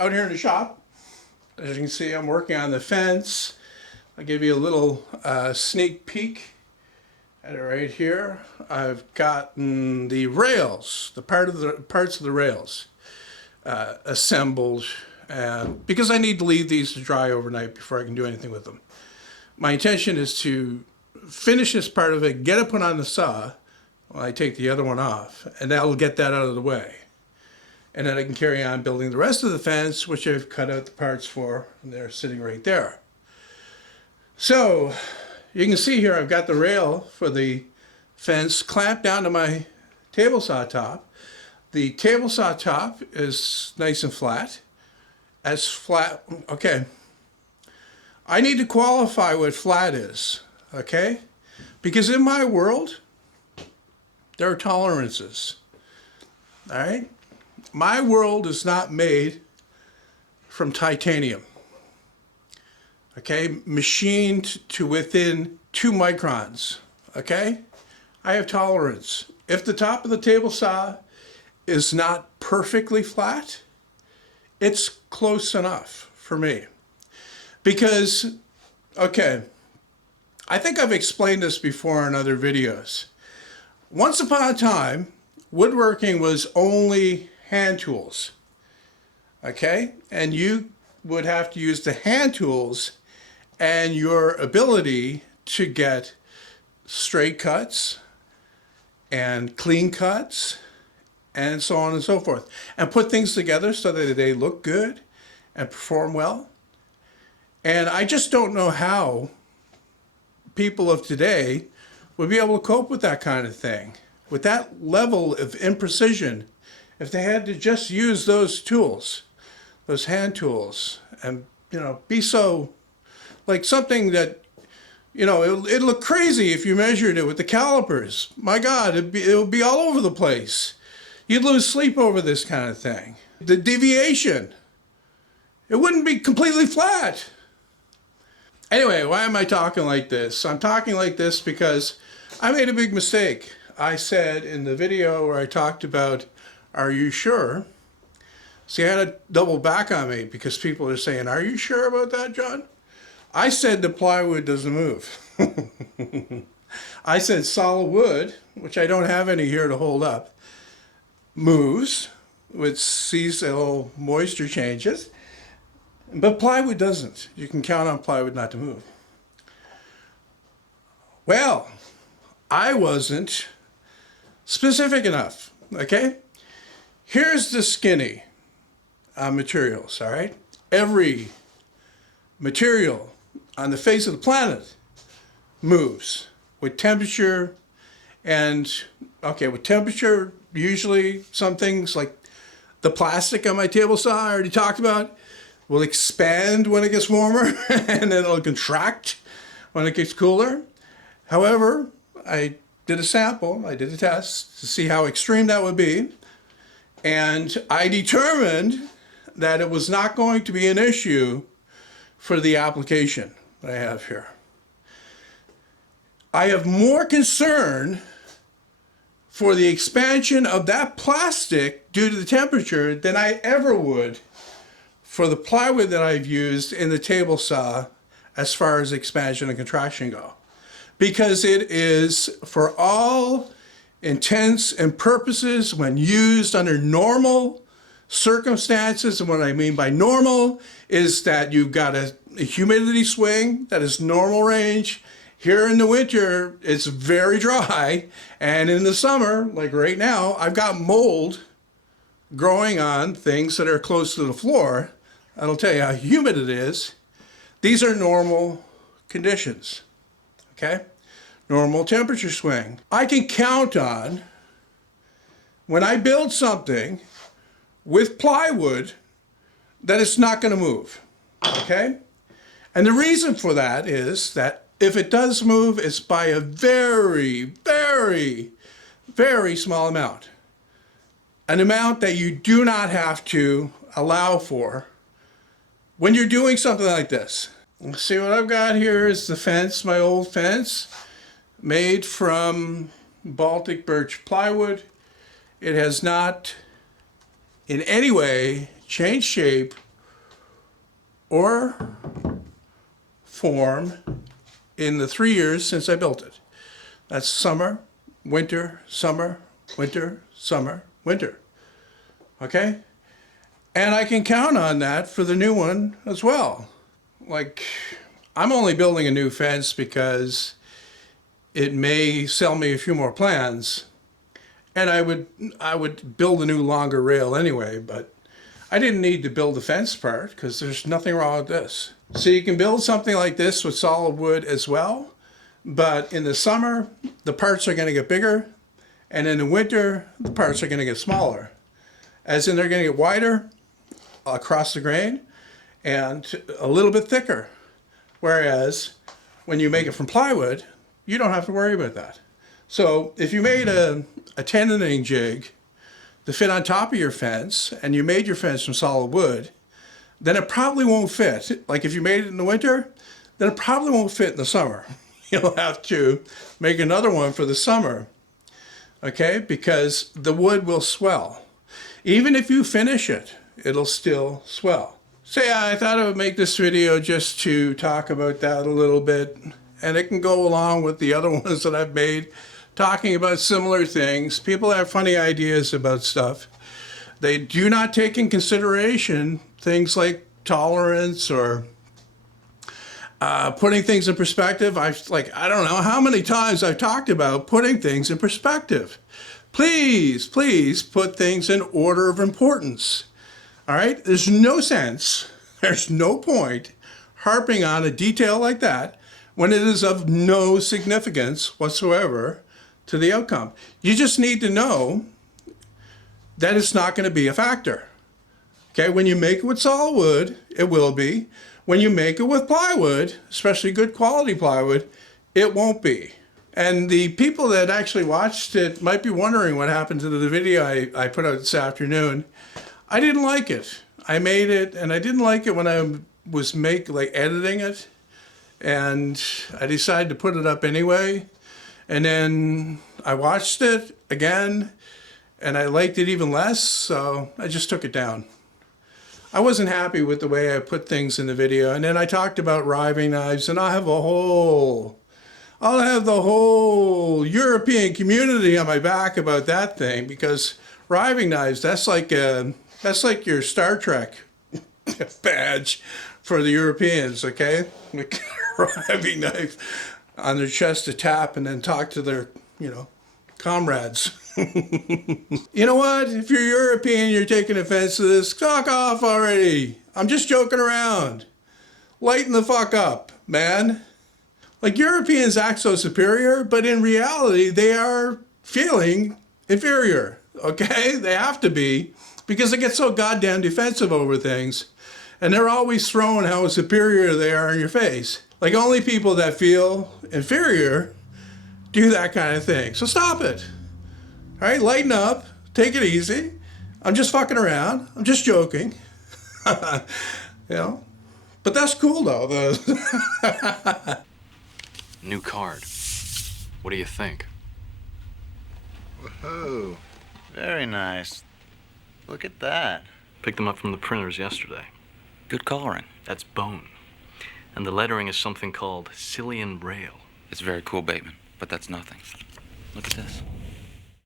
out here in the shop. As you can see, I'm working on the fence. I'll give you a little sneak peek at it right here. I've gotten the rails, the parts of the rails assembled, because I need to leave these to dry overnight before I can do anything with them. My intention is to finish this part of it, get it put on the saw while I take the other one off, and that'll get that out of the way. And then I can carry on building the rest of the fence, which I've cut out the parts for, and they're sitting right there. So you can see here I've got the rail for the fence clamped down to my table saw top. The table saw top is nice and flat. As flat, okay. I need to qualify what flat is, okay? Because in my world, there are tolerances, all right? My world is not made from titanium, okay? Machined to within 2 microns, okay? I have tolerance. If the top of the table saw is not perfectly flat, it's close enough for me. Because, okay, I think I've explained this before in other videos. Once upon a time, woodworking was only hand tools, okay? And you would have to use the hand tools and your ability to get straight cuts and clean cuts and so on and so forth, and put things together so that they look good and perform well. And I just don't know how people of today would be able to cope with that kind of thing, with that level of imprecision, if they had to just use those tools, those hand tools, and, you know, be so, like something that, you know, it'd look crazy if you measured it with the calipers. My God, it would be all over the place. You'd lose sleep over this kind of thing. The deviation, it wouldn't be completely flat. Anyway, why am I talking like this? I'm talking like this because I made a big mistake. I said in the video where I talked about, are you sure? See, I had to double back on me because people are saying, are you sure about that, John? I said the plywood doesn't move. I said solid wood, which I don't have any here to hold up, moves with seasonal moisture changes. But plywood doesn't. You can count on plywood not to move. Well, I wasn't specific enough, okay? Here's the skinny materials, all right? Every material on the face of the planet moves with temperature and, okay, with temperature, usually some things like the plastic on my table saw I already talked about, will expand when it gets warmer and then it'll contract when it gets cooler. However, I did a sample, I did a test to see how extreme that would be, and I determined that it was not going to be an issue for the application that I have here. I have more concern for the expansion of that plastic due to the temperature than I ever would for the plywood that I've used in the table saw as far as expansion and contraction go. Because it is, for all intents and purposes, when used under normal circumstances, and what I mean by normal is that you've got a humidity swing that is normal range. Here in the winter, it's very dry, and in the summer, like right now, I've got mold growing on things that are close to the floor. That'll tell you how humid it is. These are normal conditions, okay? Normal temperature swing. I can count on, when I build something with plywood, that it's not going to move, okay? And the reason for that is that if it does move, it's by a very, very, very small amount. An amount that you do not have to allow for when you're doing something like this. See, what I've got here is the fence, my old fence, made from Baltic birch plywood. It has not in any way changed shape or form in the 3 years since I built it. That's summer, winter, summer, winter, summer, winter. Okay? And I can count on that for the new one as well. Like, I'm only building a new fence because it may sell me a few more plans. And I would build a new longer rail anyway, but I didn't need to build the fence part because there's nothing wrong with this. So you can build something like this with solid wood as well, but in the summer, the parts are going to get bigger, and in the winter, the parts are going to get smaller. As in, they're going to get wider across the grain and a little bit thicker. Whereas when you make it from plywood, you don't have to worry about that. So if you made a tendoning jig to fit on top of your fence, and you made your fence from solid wood, then it probably won't fit. Like if you made it in the winter, then it probably won't fit in the summer. You'll have to make another one for the summer, okay? Because the wood will swell. Even if you finish it, it'll still swell. So yeah, I thought I would make this video just to talk about that a little bit, and it can go along with the other ones that I've made, talking about similar things. People have funny ideas about stuff. They do not take in consideration things like tolerance or putting things in perspective. I don't know how many times I've talked about putting things in perspective. Please, please put things in order of importance. All right? There's no sense, there's no point harping on a detail like that when it is of no significance whatsoever to the outcome. You just need to know that it's not going to be a factor. Okay, when you make it with solid wood, it will be. When you make it with plywood, especially good quality plywood, it won't be. And the people that actually watched it might be wondering what happened to the video I put out this afternoon. I didn't like it. I made it, and I didn't like it when I was editing it. And I decided to put it up anyway. And then I watched it again, and I liked it even less, so I just took it down. I wasn't happy with the way I put things in the video. And then I talked about riving knives, and I'll have the whole European community on my back about that thing, because riving knives, that's like your Star Trek badge for the Europeans, okay? Riving knife on their chest to tap and then talk to their, comrades. You know what? If you're European, you're taking offense to this, fuck off already. I'm just joking around. Lighten the fuck up, man. Like, Europeans act so superior, but in reality, they are feeling inferior, okay? They have to be, because they get so goddamn defensive over things. And they're always throwing how superior they are in your face. Like, only people that feel inferior do that kind of thing. So stop it. All right, lighten up. Take it easy. I'm just fucking around. I'm just joking. But that's cool, though. New card. What do you think? Whoa, very nice. Look at that. Picked them up from the printers yesterday. Good coloring. That's bone. And the lettering is something called Cillian Rail. It's very cool, Bateman, but that's nothing. Look at this.